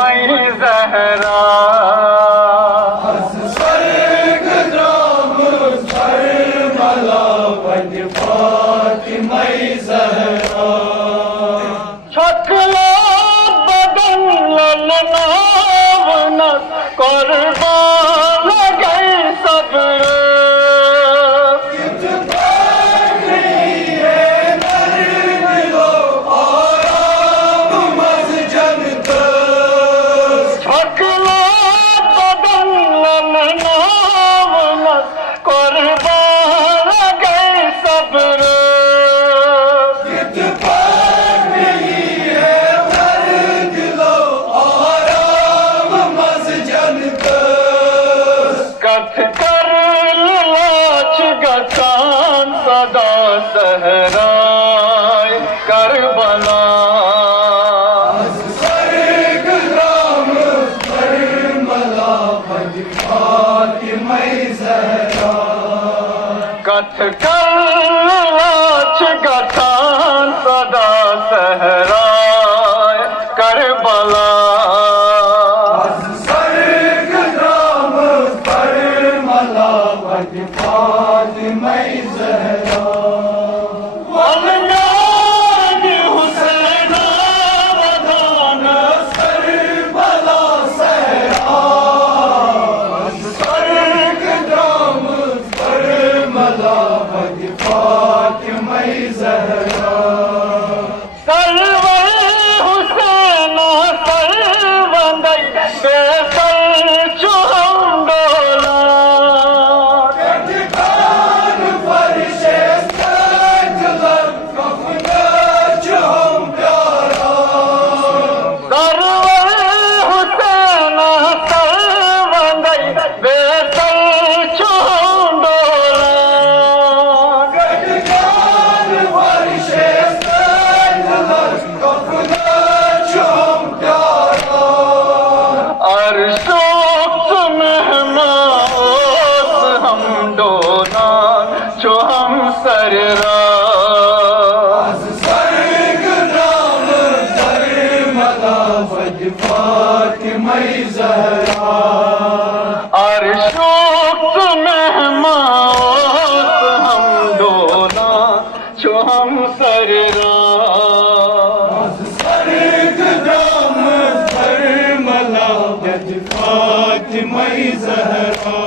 ज़हरा स्वर्ग द्रोमुस करबला वज फातिमा ज़हरा छकला बदन ललनावन कुर्बान गई सब्र सदा सहराए करबला स्वर्ग राम करबला वज फातिमा ज़हरा कथ कर लाच गतान सदा सहराए करबला स्वर्ग राम करबला वज फातिमा ज़हरा जो हम सररा स्वर्ग राम करबला वज फातिमा ज़हरा अर्शोक्त मेहमान हम दोना जो हम सररा स्वर्ग राम करबला वज फातिमा ज़हरा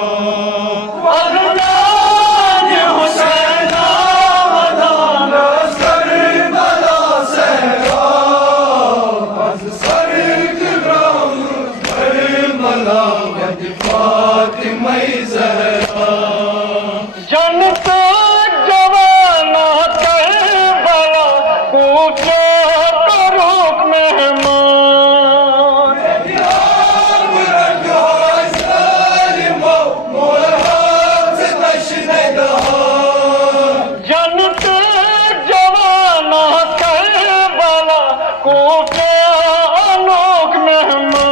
फातिमा ज़हरा जनत जवाना करबला कूफे का रुख मेहमान जनत जवाना करबला कूफे अनोख मेहमान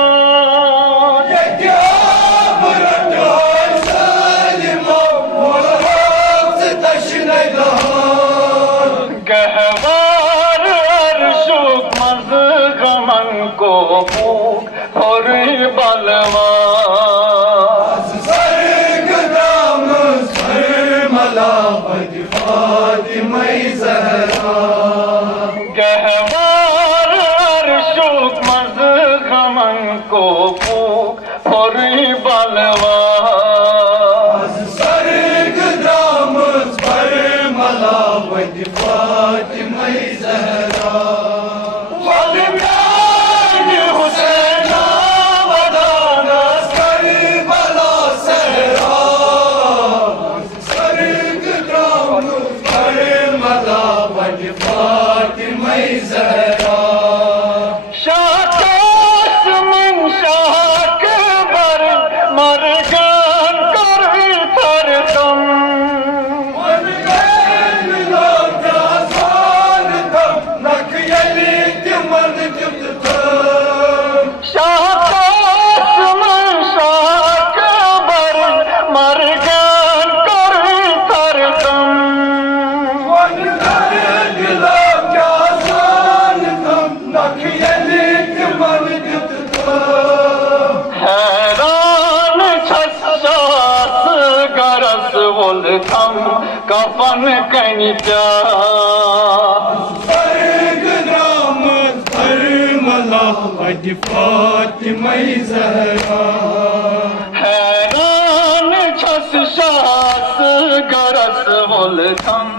गहवार अर्शुक मज़ गमन को फूक और बलवा स्वर्ग राम करबला वज फातिमा ज़हरा गहवार अर्शुक मज़ गमन को फूक और बलवा स्वर्ग राम करबला वज फातिमा ज़हरा हुसैन वदाना करबला सहरा स्वर्ग राम करबला वज फातिमा ज़हरा शाकाश मन शाक बर मर गए कफन कणित्या स्वर्गराम धर्मला अज फातिमा ज़हरा हैरान छस शास गरस मुल्कम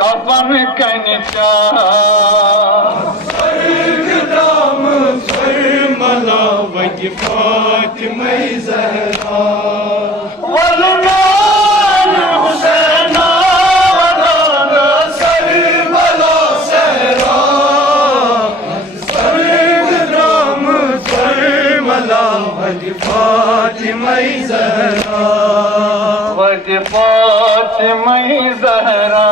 कफन कणित्या स्वर्गराम धर्मला अज फातिमा ज़हरा वलनान हुसैना वदान करबला सहरा स्वर्गराम धर्मला अज फातिमा ज़हरा वज फातिमा ज़हरा